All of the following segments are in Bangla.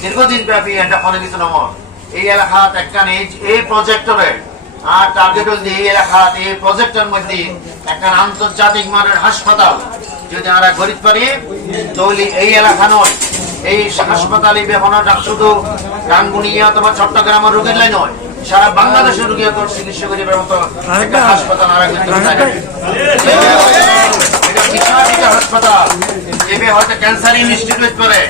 দীর্ঘদিন ব্যাপী একটা ফলে কিছু নম্বর এই এলাকাত একটা এই প্রজেক্টরের আর টার্গেট হচ্ছে এই এলাকাত এই প্রজেক্টের মধ্যে একটা আন্তর্জাতিক মানের হাসপাতাল যদি আমরা গড়িতে পারি তাহলে এই এলাকা নয় এই হাসপাতালে শুধু রাঙ্গুনিয়া অথবা চট্টগ্রামের রোগীর লাই নয় সারা বাংলাদেশের রোগী চিকিৎসা করিবার মতো একটা হাসপাতাল আমরা কিন্তু হাসপাতাল এবে হয়তো ক্যান্সার ইনস্টিটিউট করে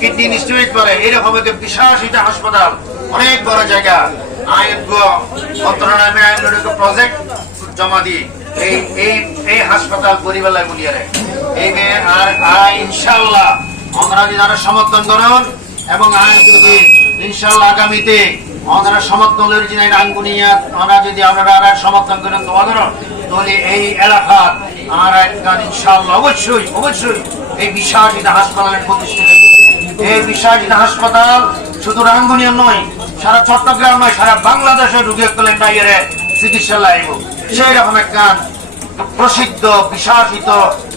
কিডনি ইনস্টিটিউট করে এরকম একটা বিশাল সেটা হাসপাতাল অনেক বড় জায়গা আইন মন্ত্রণালয় প্রজেক্ট জমা দিয়ে এই হাসপাতাল পরিবেলায় বলিয়ে এই আর ইনশাল্লাহ ওনারা যদি আরো সমর্থন করেন এবং আইন যদি ইনশাল্লাহ আগামীতে ওনারা সমর্থন রাঙ্গুনিয়া ওনারা যদি আপনারা সমর্থন করেন দোয়া করেন তাহলে এই এলাকার আর ইনশাল্লাহ অবশ্যই অবশ্যই এই বিশাল হাসপাতালের প্রতিষ্ঠিত এই বিশাল হাসপাতাল শুধু রাঙ্গুনিয়া নয় সারা চট্টগ্রাম নয় সারা বাংলাদেশের রোগী করলেন বাইরে চিকিৎসা লাগবে সেই রকম একটা প্রসিদ্ধ বিশাসিত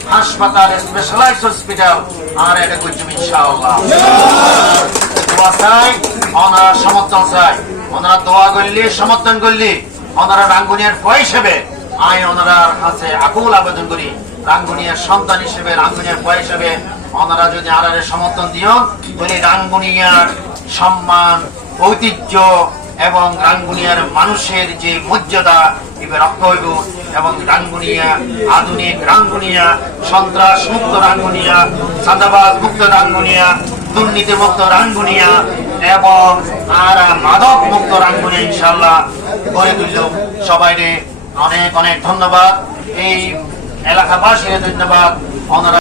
হাসপাতাল স্পেশালাইজ হসপিটাল আর এটা করছি ইনশাআল্লাহ দোয়া চাই ওনারা সমর্থন চাই ওনারা দোয়া করলে সমর্থন করলে ওনারা রাঙ্গুনিয়ার ভয় হিসেবে আইন ওনারা কাছে আকুল আবেদন করি রাঙ্গুনিয়ার সন্তান হিসেবে রাঙ্গুনিয়ার ভয় হিসেবে ওনারা যদি আড়ারে সমর্থন দিও তাহলে রাঙ্গুনিয়ার সম্মান ঐতিহ্য এবং রাঙ্গুনিয়ার মানুষের যে মর্যাদা এবার রক্ষা হইব এবং রাঙ্গুনিয়া আধুনিক রাঙ্গুনিয়া সন্ত্রাস মুক্ত রাঙ্গুনিয়া চাঁদাবাজ মুক্ত রাঙ্গুনিয়া দুর্নীতি মুক্ত রাঙ্গুনিয়া এবং আর মাদক মুক্ত রাঙ্গুনিয়া ইনশাল্লাহ গড়ে তুলল সবাই অনেক অনেক ধন্যবাদ এই এলাকাবাসীর ধন্যবাদ ওনারা